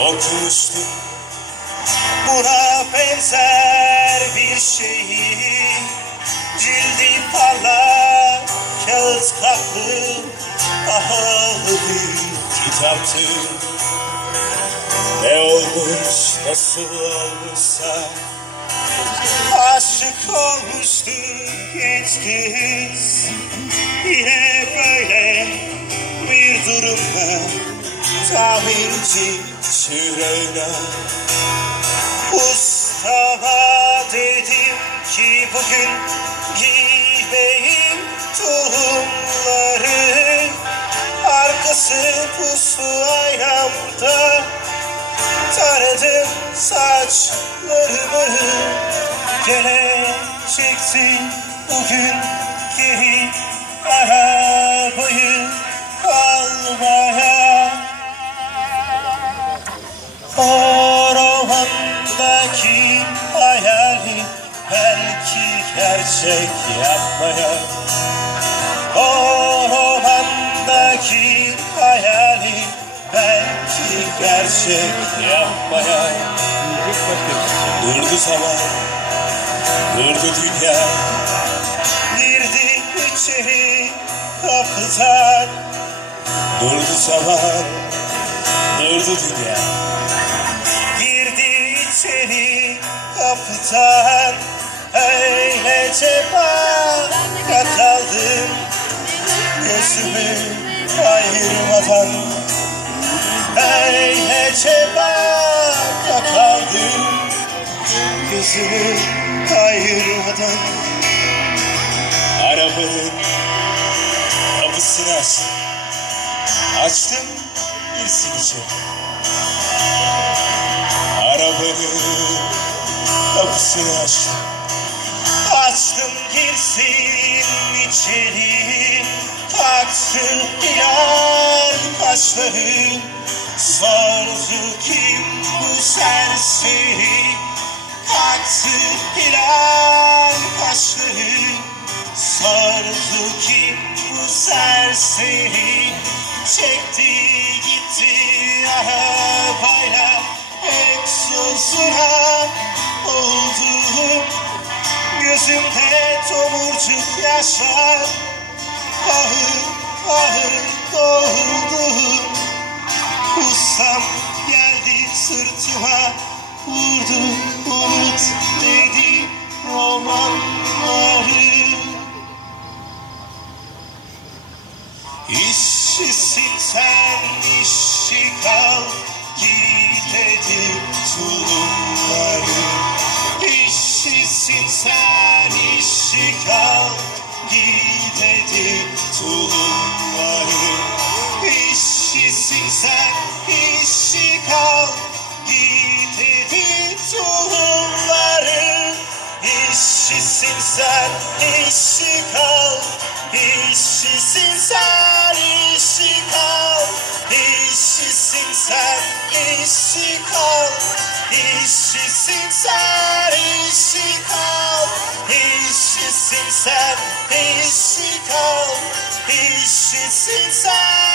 okumuştum Buna benzer bir şeyi Cildi parlak, kağıt kaplı Pahalı bir kitaptı. Ne olmuş, nasıl olmuşsa Aşık olmuştu genç kız. Yine böyle bir durumda Tamirci çırağına Ustama dedim ki bugün Giyeyim tulumları Arkası puslu aynamda Taradım saçlarımı. Geleceksin bugün geri arabayı O romandaki hayali belki gerçek yapmaya. O romandaki hayali belki gerçek yapmaya. Durdu zaman, durdu dünya. Girdi içeri kapıdan. Durdu zaman, durdu dünya kapıdan Öylece baka kaldım. Gözümü ayırmadan. Öylece baka kaldım. Gözümü ayırmadan. Arabanın kapısını açtım. Açtım girsin içeri kapısını açtım girsin içeri. Taktı hilal kaşları Sordu kim bu serseri Taktı hilal kaşları Sordu kim bu serseri Çekti gitti arabayla Egzozuna Gözümde tomurcuk yaşlar Ahır ahır doldu Ustam geldi sırtıma Vurdu unut dedi romanları İşçisin sen işçi kal Git dedi tulumları Git dedi tulumları İşçisin sen işçi kal. Git dedi tulumları İşçisin sen işçi kal. İşçisin sen işçi kal. İşçisin sen işçi kal. İşçisin sen İşçisin sen